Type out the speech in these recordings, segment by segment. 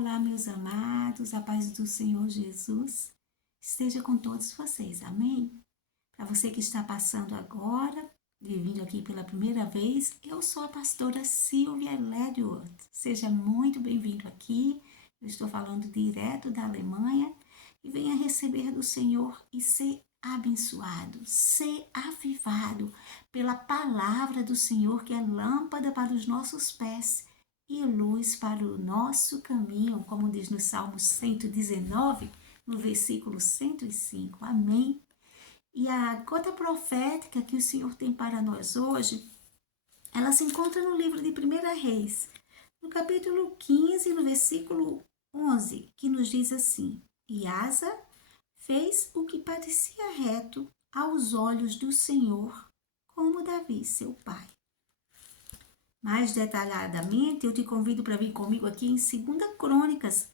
Olá, meus amados, a paz do Senhor Jesus esteja com todos vocês, amém? Para você que está passando agora, vindo aqui pela primeira vez, eu sou a pastora Silvia Ledworth. Seja muito bem-vindo aqui, eu estou falando direto da Alemanha e venha receber do Senhor e ser abençoado, ser avivado pela palavra do Senhor, que é lâmpada para os nossos pés e luz para o nosso caminho, como diz no Salmo 119, no versículo 105. Amém? E a gota profética que o Senhor tem para nós hoje, ela se encontra no livro de 1 Reis, no capítulo 15, no versículo 11, que nos diz assim: E Asa fez o que parecia reto aos olhos do Senhor, como Davi, seu pai. Mais detalhadamente, eu te convido para vir comigo aqui em 2 Crônicas,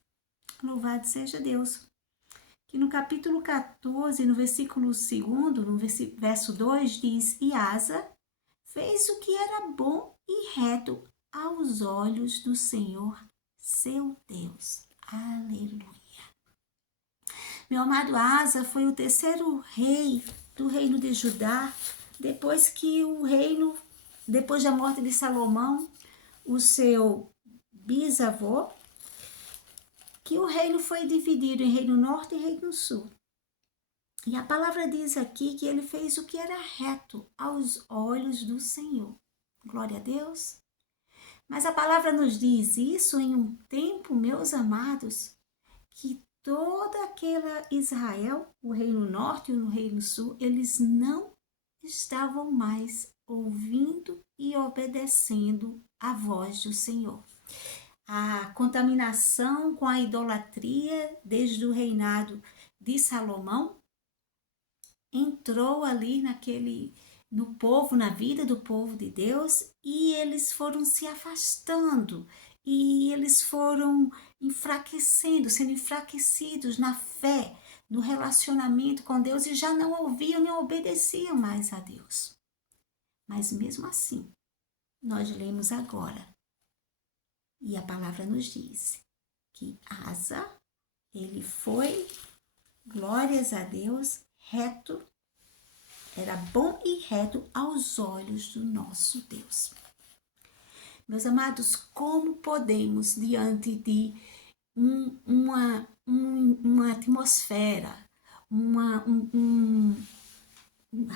louvado seja Deus, que no capítulo 14, no versículo 2, no verso 2, diz: E Asa fez o que era bom e reto aos olhos do Senhor, seu Deus. Aleluia. Meu amado, Asa foi o terceiro rei do reino de Judá, depois da morte de Salomão, o seu bisavô, que o reino foi dividido em reino norte e reino sul. E a palavra diz aqui que ele fez o que era reto aos olhos do Senhor. Glória a Deus. Mas a palavra nos diz isso em um tempo, meus amados, que toda aquela Israel, o reino norte e o reino sul, eles não estavam mais ouvindo e obedecendo a voz do Senhor. A contaminação com a idolatria desde o reinado de Salomão entrou ali no povo, na vida do povo de Deus, e eles foram se afastando, e eles foram sendo enfraquecidos na fé, no relacionamento com Deus, e já não ouviam nem obedeciam mais a Deus. Mas mesmo assim, nós lemos agora, e a palavra nos diz que Asa, ele foi, glórias a Deus, reto, era bom e reto aos olhos do nosso Deus. Meus amados, como podemos, diante de uma atmosfera,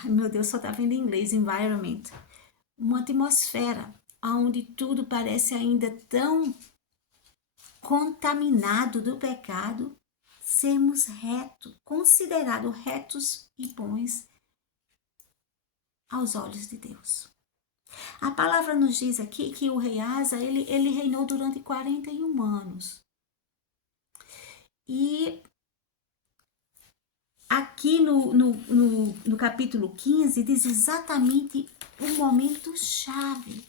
meu Deus, só está vendo em inglês, environment, uma atmosfera onde tudo parece ainda tão contaminado do pecado, sermos considerados retos e bons aos olhos de Deus. A palavra nos diz aqui que o rei Asa, ele reinou durante 41 anos. E aqui no capítulo 15 diz exatamente o momento chave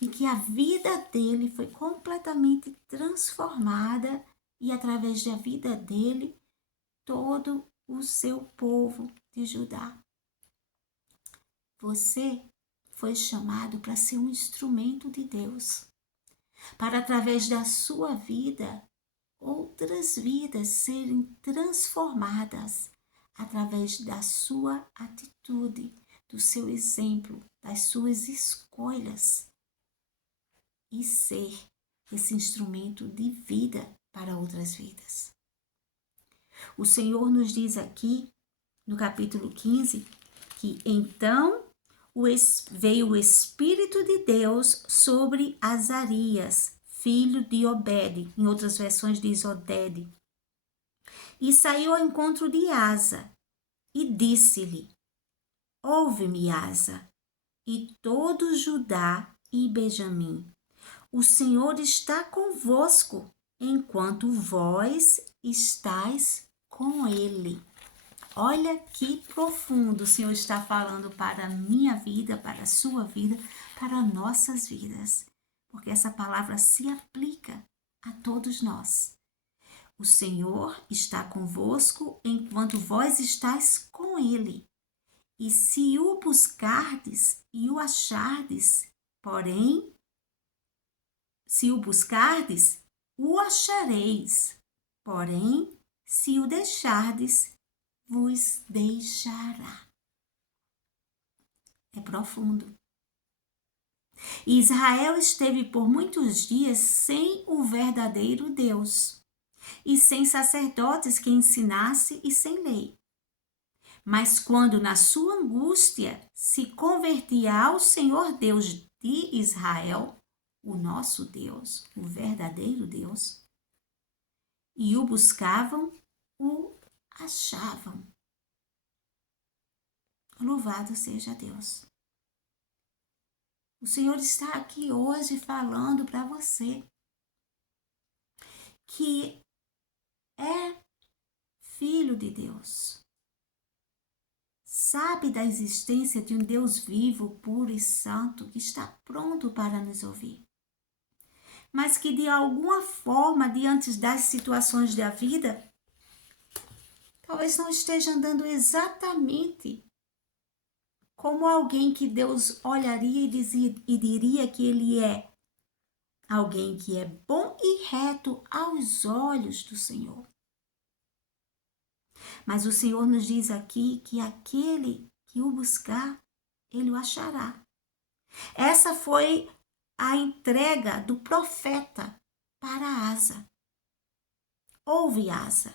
em que a vida dele foi completamente transformada e através da vida dele, todo o seu povo de Judá. Você foi chamado para ser um instrumento de Deus, para através da sua vida, outras vidas serem transformadas através da sua atitude, do seu exemplo, das suas escolhas e ser esse instrumento de vida para outras vidas. O Senhor nos diz aqui, no capítulo 15, que então veio o Espírito de Deus sobre Azarias, filho de Obed, em outras versões diz Oded, e saiu ao encontro de Asa, e disse-lhe: Ouve-me, Asa, e todo Judá e Benjamim, o Senhor está convosco, enquanto vós estáis com ele. Olha que profundo o Senhor está falando para a minha vida, para a sua vida, para nossas vidas. Porque essa palavra se aplica a todos nós. O Senhor está convosco enquanto vós estáis com ele. E se o buscardes e o achardes, porém, se o buscardes o achareis, porém, se o deixardes, vos deixará. É profundo. Israel esteve por muitos dias sem o verdadeiro Deus, e sem sacerdotes que ensinasse e sem lei. Mas quando na sua angústia se convertia ao Senhor Deus de Israel, o nosso Deus, o verdadeiro Deus, e o buscavam, o achavam. Louvado seja Deus. O Senhor está aqui hoje falando para você que é filho de Deus. Sabe da existência de um Deus vivo, puro e santo que está pronto para nos ouvir. Mas que de alguma forma, diante das situações da vida, talvez não esteja andando exatamente como alguém que Deus olharia e diria que ele é alguém que é bom e reto aos olhos do Senhor. Mas o Senhor nos diz aqui que aquele que o buscar, ele o achará. Essa foi a entrega do profeta para Asa. Ouve, Asa.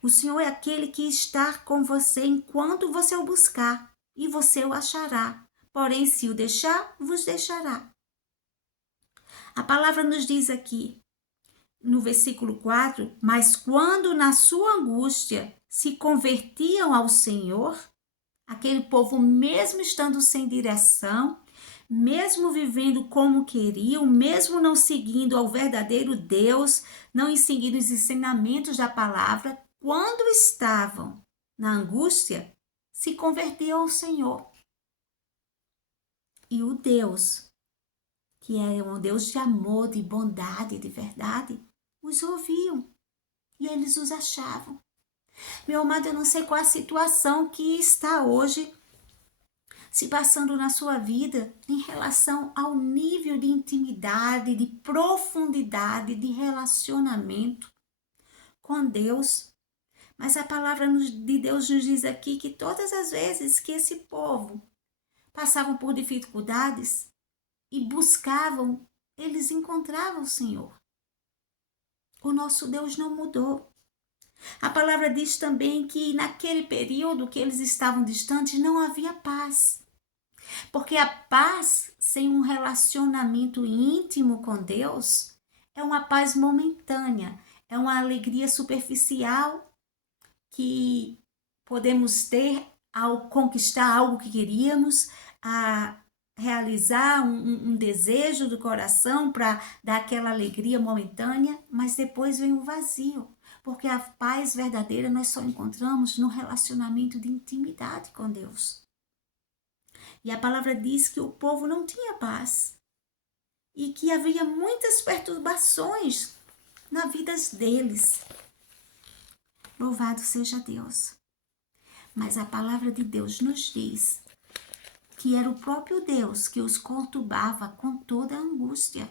O Senhor é aquele que está com você enquanto você o buscar, e você o achará. Porém, se o deixar, vos deixará. A palavra nos diz aqui, no versículo 4, mas quando na sua angústia se convertiam ao Senhor, aquele povo, mesmo estando sem direção, mesmo vivendo como queriam, mesmo não seguindo ao verdadeiro Deus, não seguindo os ensinamentos da palavra, quando estavam na angústia, se convertiam ao Senhor. E o Deus, que era um Deus de amor, de bondade, de verdade, os ouviam e eles os achavam. Meu amado, eu não sei qual a situação que está hoje se passando na sua vida em relação ao nível de intimidade, de profundidade, de relacionamento com Deus. Mas a palavra de Deus nos diz aqui que todas as vezes que esse povo passavam por dificuldades e buscavam, eles encontravam o Senhor. O nosso Deus não mudou. A palavra diz também que naquele período que eles estavam distantes não havia paz. Porque a paz sem um relacionamento íntimo com Deus é uma paz momentânea, é uma alegria superficial que podemos ter ao conquistar algo que queríamos, a realizar um desejo do coração para dar aquela alegria momentânea, mas depois vem o vazio. Porque a paz verdadeira nós só encontramos no relacionamento de intimidade com Deus. E a palavra diz que o povo não tinha paz e que havia muitas perturbações na vida deles. Louvado seja Deus. Mas a palavra de Deus nos diz que era o próprio Deus que os conturbava com toda a angústia.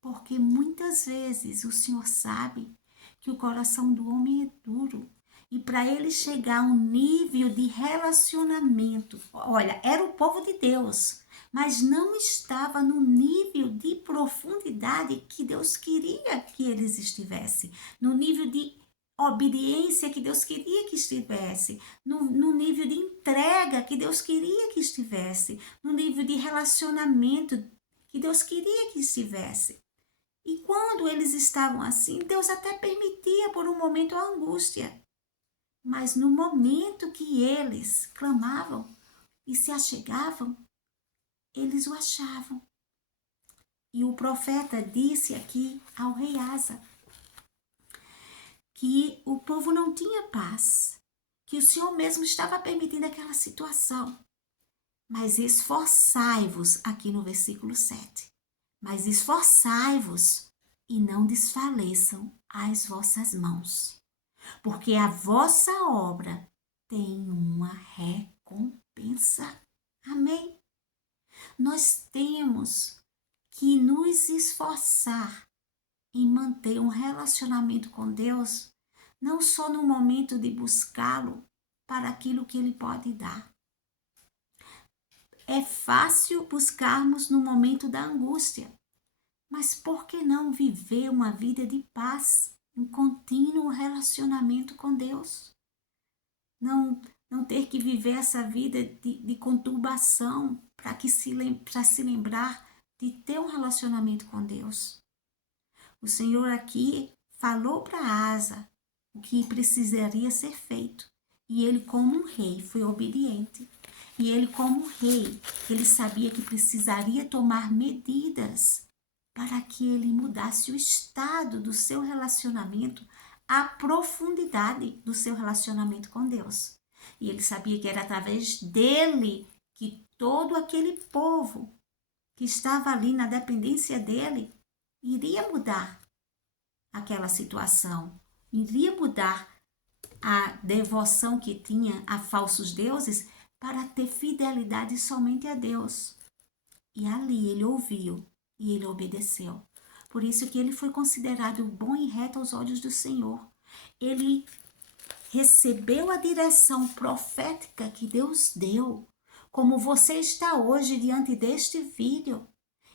Porque muitas vezes o Senhor sabe que o coração do homem é duro. E para ele chegar a um nível de relacionamento, olha, era o povo de Deus, mas não estava no nível de profundidade que Deus queria que eles estivessem, no nível de obediência que Deus queria que estivesse, no nível de entrega que Deus queria que estivesse, no nível de relacionamento que Deus queria que estivesse. E quando eles estavam assim, Deus até permitia por um momento a angústia. Mas no momento que eles clamavam e se achegavam, eles o achavam. E o profeta disse aqui ao rei Asa que o povo não tinha paz, que o Senhor mesmo estava permitindo aquela situação. Mas esforçai-vos, aqui no versículo 7, mas esforçai-vos e não desfaleçam as vossas mãos, porque a vossa obra tem uma recompensa. Amém? Nós temos que nos esforçar em manter um relacionamento com Deus, não só no momento de buscá-lo para aquilo que Ele pode dar. É fácil buscarmos no momento da angústia, mas por que não viver uma vida de paz, um contínuo relacionamento com Deus? Não ter que viver essa vida de conturbação para se lembrar de ter um relacionamento com Deus. O Senhor aqui falou para Asa o que precisaria ser feito. E ele, como um rei, foi obediente. E ele, como rei, ele sabia que precisaria tomar medidas para que ele mudasse o estado do seu relacionamento, a profundidade do seu relacionamento com Deus. E ele sabia que era através dele que todo aquele povo que estava ali na dependência dele iria mudar aquela situação, iria mudar a devoção que tinha a falsos deuses para ter fidelidade somente a Deus. E ali ele ouviu e ele obedeceu. Por isso que ele foi considerado bom e reto aos olhos do Senhor. Ele recebeu a direção profética que Deus deu, como você está hoje diante deste vídeo.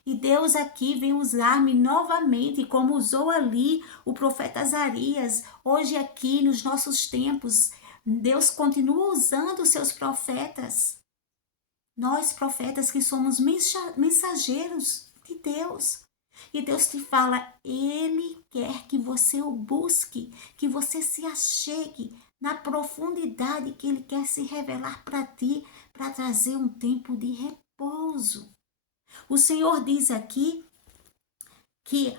E Deus aqui vem usar-me novamente, como usou ali o profeta Azarias. Hoje aqui, nos nossos tempos, Deus continua usando os seus profetas. Nós, profetas, que somos mensageiros de Deus. E Deus te fala, Ele quer que você o busque, que você se achegue na profundidade que Ele quer se revelar para ti, para trazer um tempo de repouso. O Senhor diz aqui que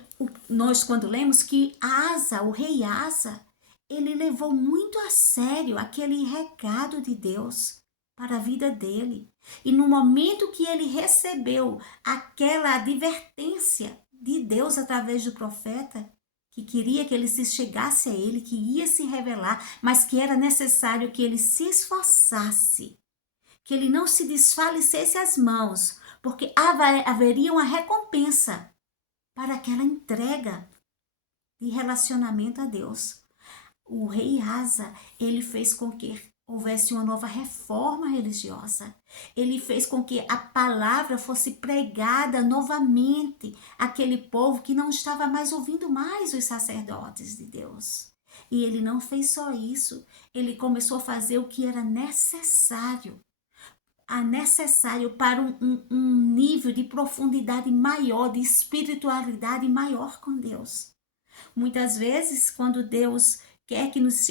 nós, quando lemos, que Asa, o rei Asa, ele levou muito a sério aquele recado de Deus para a vida dele. E no momento que ele recebeu aquela advertência de Deus através do profeta, que queria que ele se chegasse a ele, que ia se revelar, mas que era necessário que ele se esforçasse, que ele não se desfalecesse as mãos, porque haveria uma recompensa para aquela entrega de relacionamento a Deus. O rei Asa, ele fez com que houvesse uma nova reforma religiosa. Ele fez com que a palavra fosse pregada novamente àquele povo que não estava mais ouvindo mais os sacerdotes de Deus. E ele não fez só isso, ele começou a fazer o que era necessário para um nível de profundidade maior, de espiritualidade maior com Deus. Muitas vezes, quando Deus quer que nos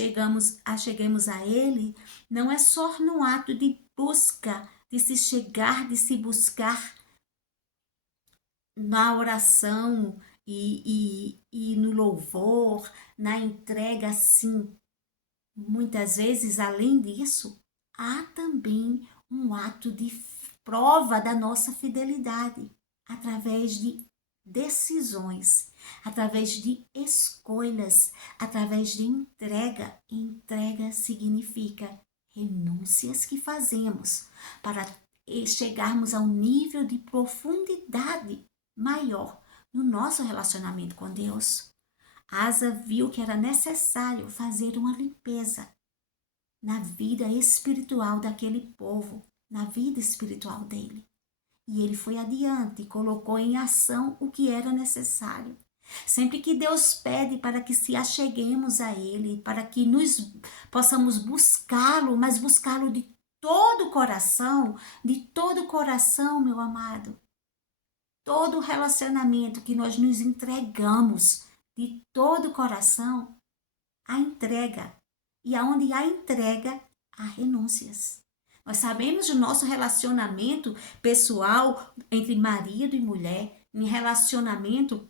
acheguemos a Ele, não é só no ato de busca, de se chegar, de se buscar na oração e no louvor, na entrega, sim. Muitas vezes, além disso, há também um ato de prova da nossa fidelidade, através de decisões, através de escolhas, através de entrega. Entrega significa renúncias que fazemos para chegarmos a um nível de profundidade maior no nosso relacionamento com Deus. Asa viu que era necessário fazer uma limpeza na vida espiritual daquele povo, na vida espiritual dele. E ele foi adiante, colocou em ação o que era necessário. Sempre que Deus pede para que se acheguemos a Ele, para que nos possamos buscá-lo, mas buscá-lo de todo o coração, meu amado. Todo relacionamento que nós nos entregamos de todo o coração, a entrega. E aonde há entrega, há renúncias. Nós sabemos do nosso relacionamento pessoal entre marido e mulher, em relacionamento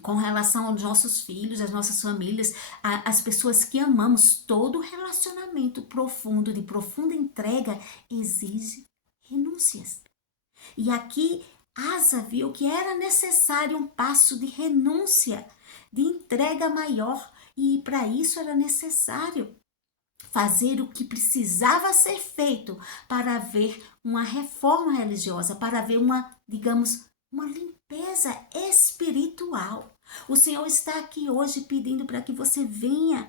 com relação aos nossos filhos, às nossas famílias, as pessoas que amamos. Todo relacionamento profundo, de profunda entrega, exige renúncias. E aqui Asa viu que era necessário um passo de renúncia, de entrega maior, e para isso era necessário fazer o que precisava ser feito para haver uma reforma religiosa, para haver uma, digamos, uma limpeza espiritual. O Senhor está aqui hoje pedindo para que você venha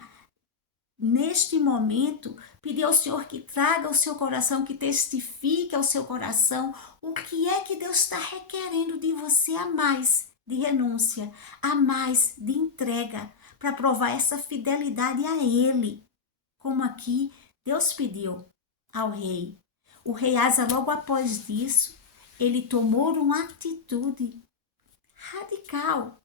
neste momento, pedir ao Senhor que traga ao seu coração, que testifique ao seu coração o que é que Deus está requerendo de você a mais de renúncia, a mais de entrega, para provar essa fidelidade a Ele. Como aqui Deus pediu ao rei. O rei Asa, logo após isso, ele tomou uma atitude radical,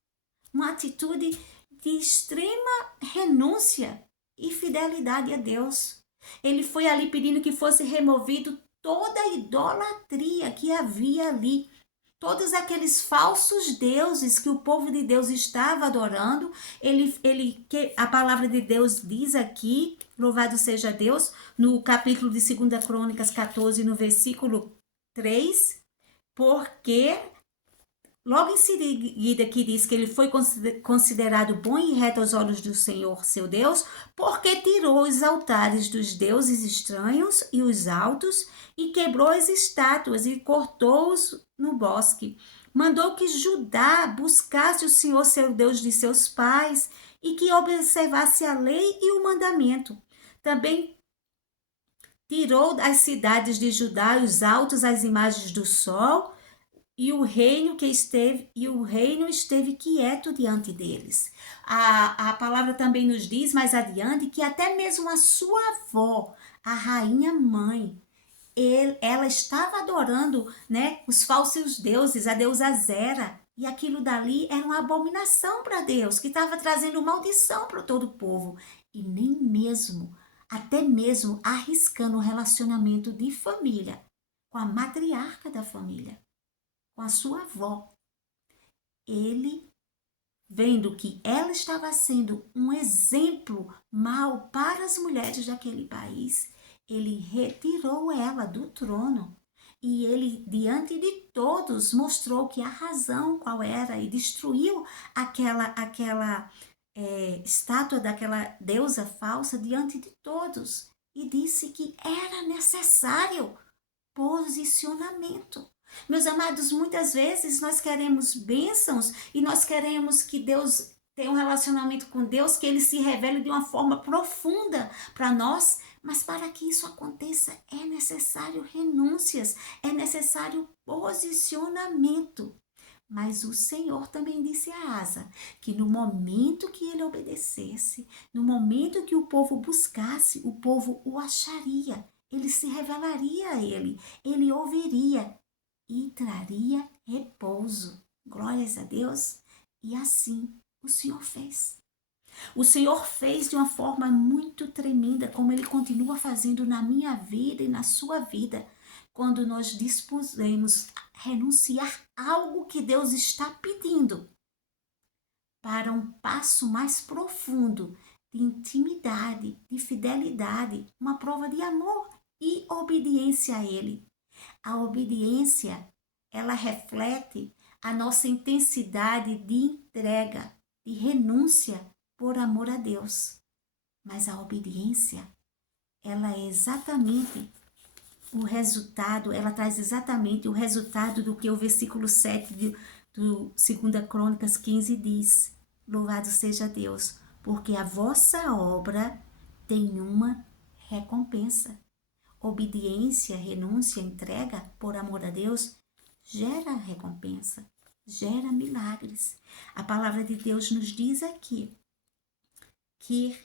uma atitude de extrema renúncia e fidelidade a Deus. Ele foi ali pedindo que fosse removido toda a idolatria que havia ali. Todos aqueles falsos deuses que o povo de Deus estava adorando, que a palavra de Deus diz aqui, louvado seja Deus, no capítulo de 2 Crônicas 14, no versículo 3, porque logo em seguida que diz que ele foi considerado bom e reto aos olhos do Senhor, seu Deus, porque tirou os altares dos deuses estranhos e os altos, e quebrou as estátuas e cortou-os no bosque. Mandou que Judá buscasse o Senhor, seu Deus de seus pais, e que observasse a lei e o mandamento. Também tirou das cidades de Judá os altos as imagens do sol, e o reino esteve quieto diante deles. A palavra também nos diz mais adiante que até mesmo a sua avó, a rainha mãe, ela estava adorando, né, os falsos deuses, a deusa Zera, e aquilo dali era uma abominação para Deus, que estava trazendo maldição para todo o povo, e nem mesmo, até mesmo arriscando um relacionamento de família com a matriarca da família, com a sua avó. Ele, vendo que ela estava sendo um exemplo mau para as mulheres daquele país, ele retirou ela do trono. E ele, diante de todos, mostrou que a razão qual era e destruiu aquela estátua daquela deusa falsa diante de todos. E disse que era necessário posicionamento. Meus amados, muitas vezes nós queremos bênçãos e nós queremos que Deus tenha um relacionamento com Deus, que Ele se revele de uma forma profunda para nós, mas para que isso aconteça é necessário renúncias, é necessário posicionamento. Mas o Senhor também disse a Asa que no momento que ele obedecesse, no momento que o povo buscasse, o povo o acharia, ele se revelaria a ele ouviria e traria repouso. Glórias a Deus. E assim o Senhor fez. O Senhor fez de uma forma muito tremenda, como Ele continua fazendo na minha vida e na sua vida, quando nós dispusemos a renunciar algo que Deus está pedindo para um passo mais profundo de intimidade, de fidelidade, uma prova de amor e obediência a Ele. A obediência, ela reflete a nossa intensidade de entrega, de renúncia por amor a Deus. Mas a obediência, ela é exatamente o resultado, ela traz exatamente o resultado do que o versículo 7 do 2 Crônicas 15 diz. Louvado seja Deus, porque a vossa obra tem uma recompensa. Obediência, renúncia, entrega por amor a Deus gera recompensa, gera milagres. A palavra de Deus nos diz aqui que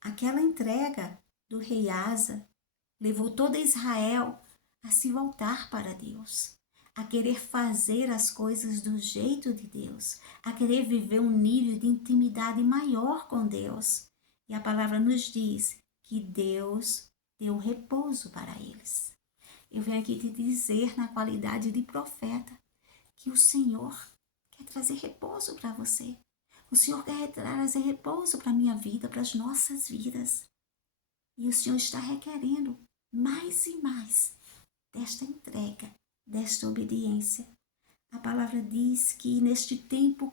aquela entrega do rei Asa levou toda Israel a se voltar para Deus, a querer fazer as coisas do jeito de Deus, a querer viver um nível de intimidade maior com Deus. E a palavra nos diz que Deus deu repouso para eles. Eu venho aqui te dizer, na qualidade de profeta, que o Senhor quer trazer repouso para você. O Senhor quer trazer repouso para a minha vida, para as nossas vidas. E o Senhor está requerendo mais e mais desta entrega, desta obediência. A palavra diz que neste tempo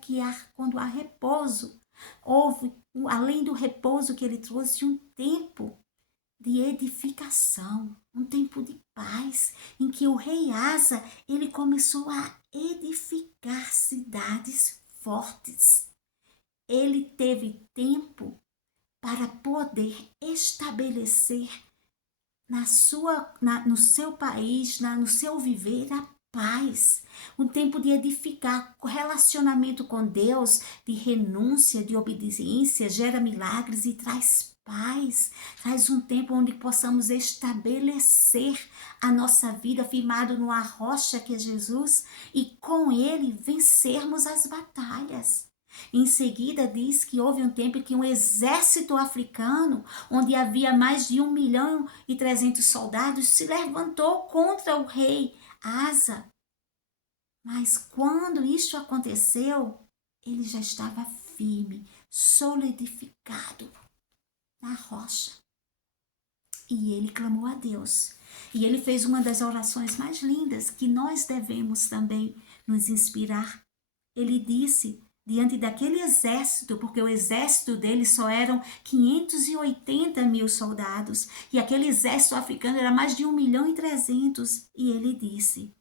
quando há repouso, houve, além do repouso que ele trouxe, um tempo de edificação, um tempo de paz, em que o rei Asa, ele começou a edificar cidades fortes. Ele teve tempo para poder estabelecer no seu país, no seu viver, a paz. Um tempo de edificar relacionamento com Deus, de renúncia, de obediência, gera milagres e traz paz. Traz um tempo onde possamos estabelecer a nossa vida firmado numa rocha que é Jesus e com Ele vencermos as batalhas. Em seguida diz que houve um tempo que um exército africano, onde havia mais de 1.300.000 soldados, se levantou contra o rei Asa. Mas quando isso aconteceu, ele já estava firme, solidificado na rocha. E ele clamou a Deus. E ele fez uma das orações mais lindas que nós devemos também nos inspirar. Ele disse, diante daquele exército, porque o exército dele só eram 580.000 soldados, e aquele exército africano era mais de 1.300.000, e ele disse,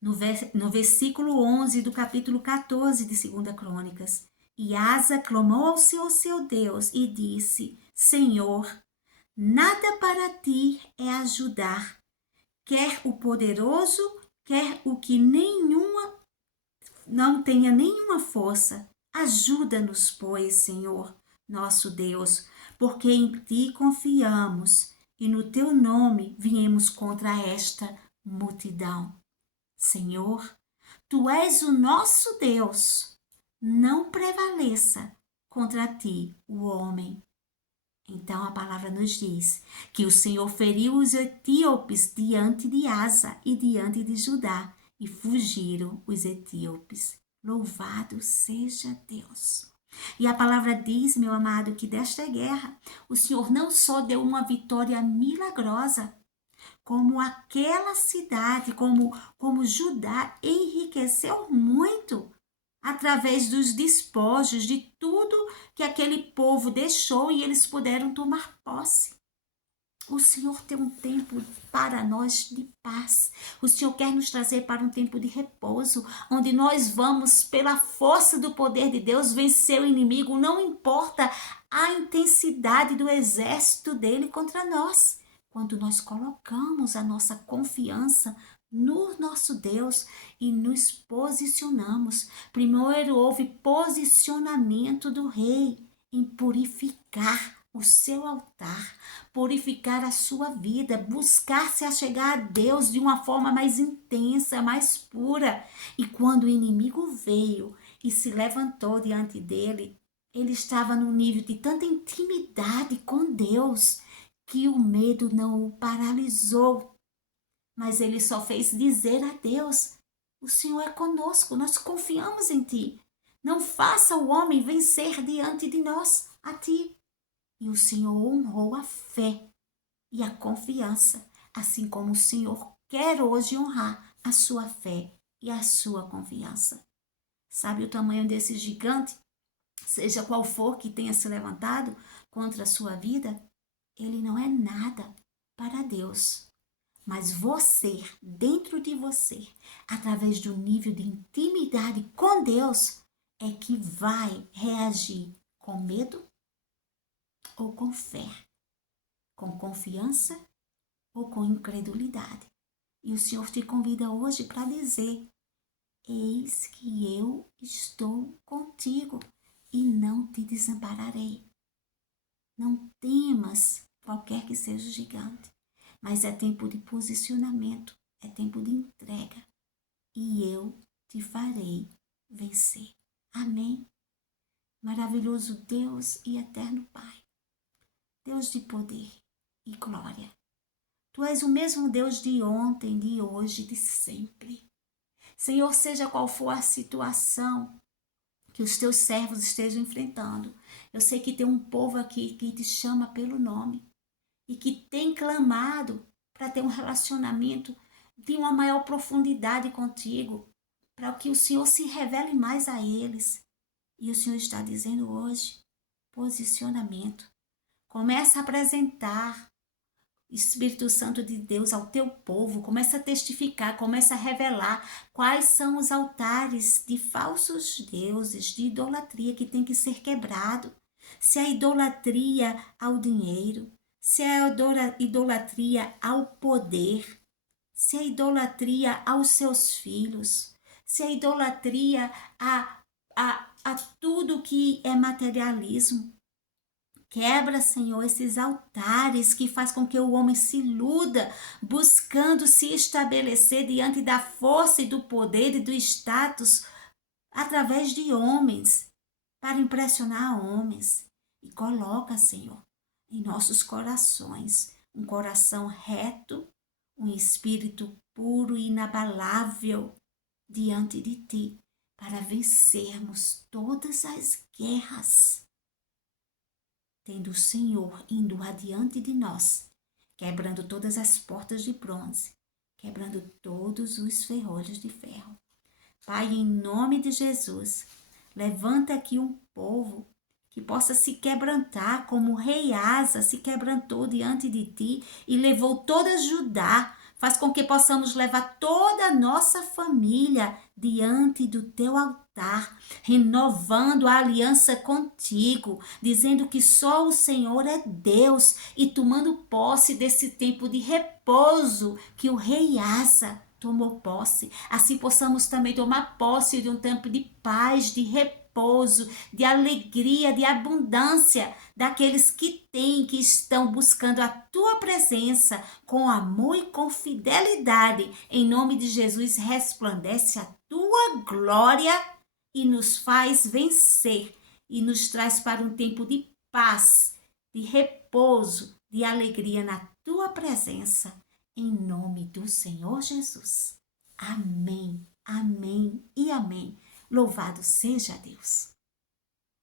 no versículo 11 do capítulo 14 de 2 Crônicas, e Asa clamou ao seu Deus e disse, Senhor, nada para ti é ajudar, quer o poderoso, quer o que não tenha nenhuma força. Ajuda-nos, pois, Senhor, nosso Deus, porque em ti confiamos e no teu nome viemos contra esta multidão. Senhor, tu és o nosso Deus, não prevaleça contra ti o homem. Então a palavra nos diz que o Senhor feriu os etíopes diante de Asa e diante de Judá, e fugiram os etíopes. Louvado seja Deus. E a palavra diz, meu amado, que desta guerra o Senhor não só deu uma vitória milagrosa, como aquela cidade, como Judá enriqueceu muito através dos despojos de tudo que aquele povo deixou e eles puderam tomar posse. O Senhor tem um tempo para nós de paz. O Senhor quer nos trazer para um tempo de repouso, onde nós vamos, pela força do poder de Deus, vencer o inimigo, não importa a intensidade do exército dele contra nós. Quando nós colocamos a nossa confiança no nosso Deus e nos posicionamos. Primeiro houve posicionamento do rei em purificar o seu altar, purificar a sua vida, buscar se achegar a Deus de uma forma mais intensa, mais pura. E quando o inimigo veio e se levantou diante dele, ele estava num nível de tanta intimidade com Deus que o medo não o paralisou. Mas ele só fez dizer a Deus, o Senhor é conosco, nós confiamos em ti. Não faça o homem vencer diante de nós, a ti. E o Senhor honrou a fé e a confiança, assim como o Senhor quer hoje honrar a sua fé e a sua confiança. Sabe o tamanho desse gigante? Seja qual for que tenha se levantado contra a sua vida, ele não é nada para Deus. Mas você, dentro de você, através do nível de intimidade com Deus, é que vai reagir com medo ou com fé, com confiança ou com incredulidade. E o Senhor te convida hoje para dizer, eis que eu estou contigo e não te desampararei. Não temas qualquer que seja o gigante, mas é tempo de posicionamento, é tempo de entrega e eu te farei vencer. Amém? Maravilhoso Deus e eterno Pai, Deus de poder e glória. Tu és o mesmo Deus de ontem, de hoje, de sempre. Senhor, seja qual for a situação que os teus servos estejam enfrentando, eu sei que tem um povo aqui que te chama pelo nome e que tem clamado para ter um relacionamento de uma maior profundidade contigo, para que o Senhor se revele mais a eles. E o Senhor está dizendo hoje, posicionamento. Começa a apresentar Espírito Santo de Deus, ao teu povo, começa a testificar, começa a revelar quais são os altares de falsos deuses, de idolatria que tem que ser quebrado. Se é idolatria ao dinheiro, se é idolatria ao poder, se é idolatria aos seus filhos, se é idolatria a tudo que é materialismo. Quebra, Senhor, esses altares que faz com que o homem se iluda, buscando se estabelecer diante da força e do poder e do status através de homens, para impressionar homens. E coloca, Senhor, em nossos corações um coração reto, um espírito puro e inabalável diante de Ti, para vencermos todas as guerras, tendo o Senhor indo adiante de nós, quebrando todas as portas de bronze, quebrando todos os ferrolhos de ferro. Pai, em nome de Jesus, levanta aqui um povo que possa se quebrantar como o rei Asa se quebrantou diante de Ti e levou toda Judá. Faz com que possamos levar toda a nossa família diante do Teu altar, renovando a aliança contigo, dizendo que só o Senhor é Deus e tomando posse desse tempo de repouso que o rei Asa tomou posse. Assim possamos também tomar posse de um tempo de paz, de repouso, de alegria, de abundância, daqueles que estão buscando a Tua presença com amor e com fidelidade. Em nome de Jesus, resplandece a Tua glória e nos faz vencer e nos traz para um tempo de paz, de repouso, de alegria na Tua presença. Em nome do Senhor Jesus. Amém, amém e amém. Louvado seja Deus.